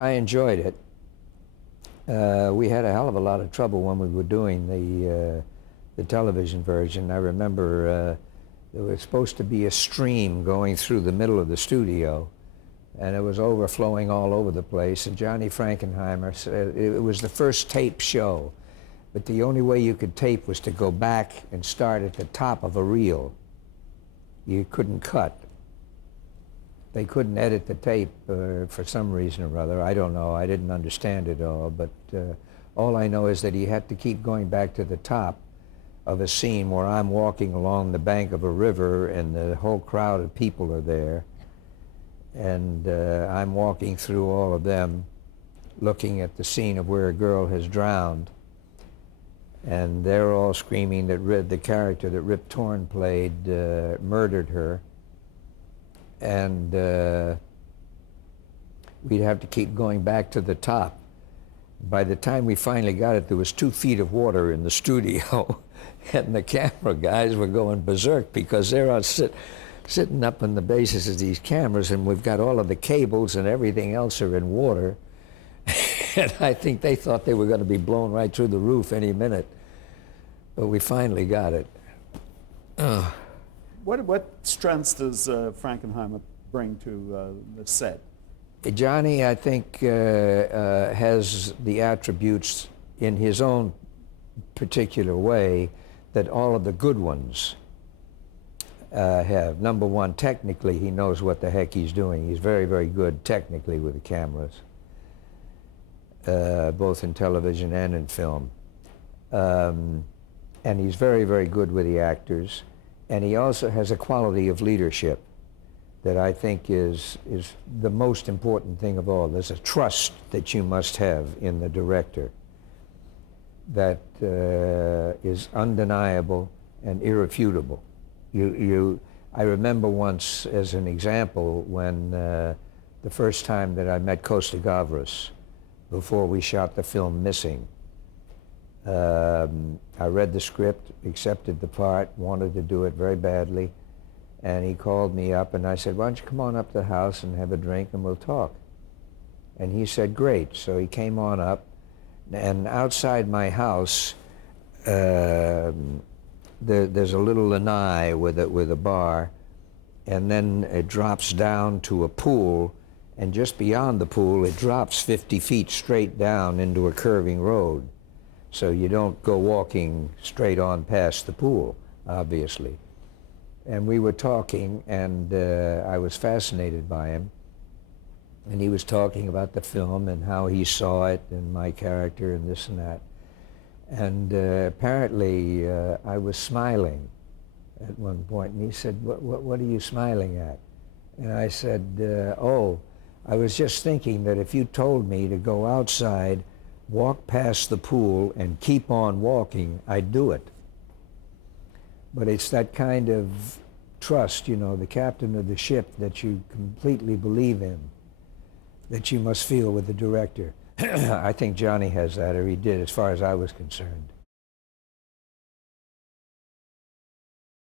I enjoyed it. We had a hell of a lot of trouble when we were doing the television version. I remember there was supposed to be a stream going through the middle of the studio, and it was overflowing all over the place. And Johnny Frankenheimer said it was the first tape show, but the only way you could tape was to go back and start at the top of a reel. You couldn't cut. They couldn't edit the tape for some reason or other. I don't know. I didn't understand it all, but all I know is that he had to keep going back to the top of a scene where I'm walking along the bank of a river and the whole crowd of people are there, and I'm walking through all of them looking at the scene of where a girl has drowned, and they're all screaming that the character that Rip Torn played murdered her. And we'd have to keep going back to the top. By the time we finally got it, there was 2 feet of water in the studio, and the camera guys were going berserk because they're all sitting up on the bases of these cameras, and we've got all of the cables and everything else are in water. And I think they thought they were going to be blown right through the roof any minute. But we finally got it. What strengths does Frankenheimer bring to the set? Johnny, I think, has the attributes in his own particular way that all of the good ones have. Number one, technically, he knows what the heck he's doing. He's very, very good technically with the cameras, both in television and in film. And he's very, very good with the actors. And he also has a quality of leadership that I think is the most important thing of all. There's a trust that you must have in the director that is undeniable and irrefutable. I remember once, as an example, when the first time that I met Costa Gavras before we shot the film Missing. I read the script, accepted the part, wanted to do it very badly, and he called me up and I said, why don't you come on up to the house and have a drink and we'll talk. And he said, great. So he came on up, and outside my house there's a little lanai with a bar, and then it drops down to a pool, and just beyond the pool it drops 50 feet straight down into a curving road. So you don't go walking straight on past the pool, obviously. And we were talking, and I was fascinated by him. And he was talking about the film and how he saw it and my character and this and that. And apparently I was smiling at one point, and he said, what are you smiling at? And I said, oh, I was just thinking that if you told me to go outside, walk past the pool and keep on walking, I'd do it. But it's that kind of trust, you know, the captain of the ship that you completely believe in, that you must feel with the director. I think Johnny has that, or he did, as far as I was concerned.